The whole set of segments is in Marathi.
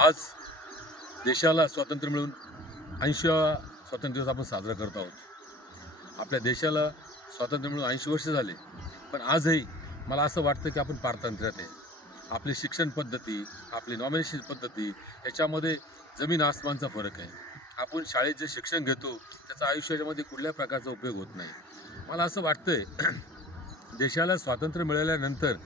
आज देशाला स्वातंत्र्य मिळून 80वा स्वातंत्र्य दिवस आपण साजरा करत आहोत. आपल्या देशाला स्वातंत्र्य मिळून 80 वर्ष झाले. पण आजही मला असं वाटतं की आपण पारतंत्र्यात आहे. आपली शिक्षण पद्धती, आपली नॉमिनेशन पद्धती याच्यामध्ये जमीन आसमानचा फरक आहे. आपण शाळेत जे शिक्षण घेतो त्याचा आयुष्यामध्ये कुठल्या प्रकारचा उपयोग होत नाही. मला असं वाटतंय देशाला स्वातंत्र्य मिळाल्यानंतर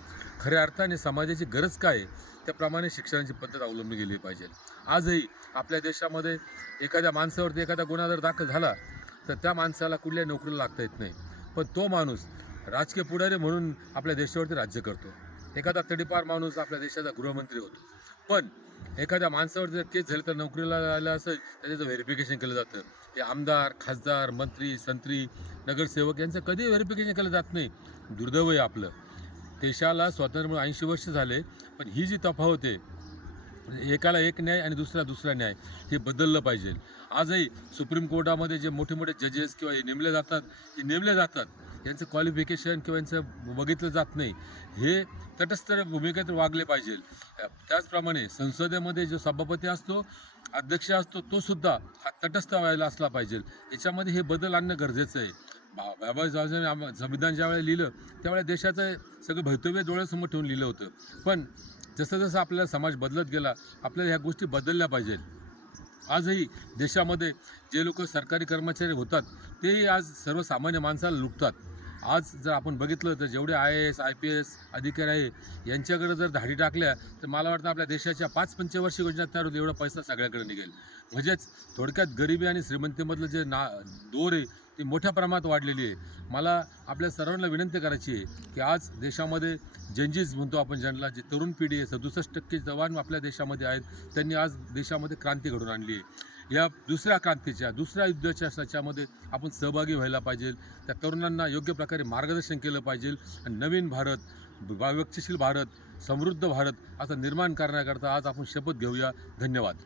खऱ्या अर्थाने समाजाची गरज काय आहे त्याप्रमाणे शिक्षणाची पद्धत अवलंबली गेली पाहिजे. आजही आपल्या देशामध्ये एखाद्या माणसावरती एखादा गुन्हा जर दाखल झाला तर त्या माणसाला कुठल्याही नोकरीला लागता येत नाही. पण तो माणूस राजकीय पुढारी म्हणून आपल्या देशावरती राज्य करतो. एखादा तडीपार माणूस आपल्या देशाचा गृहमंत्री होतो. पण एखाद्या माणसावर जर केस झाली तर नोकरीला आलं असेल तर त्याचं व्हेरिफिकेशन केलं जातं. हे आमदार, खासदार, मंत्री, संत्री, नगरसेवक यांचं कधीही व्हेरिफिकेशन केलं जात नाही. दुर्दैव आहे आपलं. देशाला स्वातंत्र्य मिळून 80 वर्ष झाले, पण ही जी तफावत आहे, एकाला एक न्याय आणि दुसरा दुसरा न्याय, हे बदललं पाहिजे. आजही सुप्रीम कोर्टामध्ये जे मोठे मोठे जजेस किंवा हे नेमले जातात यांचं क्वालिफिकेशन किंवा यांचं बघितलं जात नाही. हे तटस्थ भूमिकेत वागले पाहिजे. त्याचप्रमाणे संसदेमध्ये जो सभापती असतो, अध्यक्ष असतो, तो सुद्धा हा तटस्थ व्हायला असला पाहिजे. याच्यामध्ये हे बदल आणणं गरजेचं आहे. बाबासाहेबांनी संविधान ज्यावेळेला लिहिलं त्यावेळेला देशाचं सगळं भवितव्य डोळ्यासमोर ठेवून लिहिलं होतं. पण जसं जसं आपल्याला समाज बदलत गेला आपल्याला ह्या गोष्टी बदलल्या पाहिजेत. आजही देशामध्ये जे लोक सरकारी कर्मचारी होतात तेही आज सर्वसामान्य माणसाला लुटतात. आज जर आपण बघितलं तर जेवढे IAS IPS अधिकारी आहे यांच्याकडे जर धाडी टाकल्या तर मला वाटतं आपल्या देशाच्या 5 पंचवार्षिक योजना तयार होतील एवढा पैसा सगळ्याकडे निघेल. म्हणजेच थोडक्यात गरिबी आणि श्रीमंतीमधलं जे दोर आहे ती मोठ्या प्रमाणात वाढलेली आहे. मला आपल्या सर्वांना विनंती करायची आहे की आज देशामध्ये जेनजीज म्हणतो आपण ज्यांना, जी तरुण पिढी आहे, 67% जवान आपल्या देशामध्ये आहेत. त्यांनी आज देशामध्ये क्रांती घडवून आणली आहे. या दुसऱ्या क्रांतीच्या, दुसऱ्या युद्धाच्या याच्यामध्ये आपण सहभागी व्हायला पाहिजे. त्या तरुणांना योग्य प्रकारे मार्गदर्शन केलं पाहिजे आणि नवीन भारत, विकसनशील भारत, समृद्ध भारत असं निर्माण करण्याकरता आज आपण शपथ घेऊया. धन्यवाद.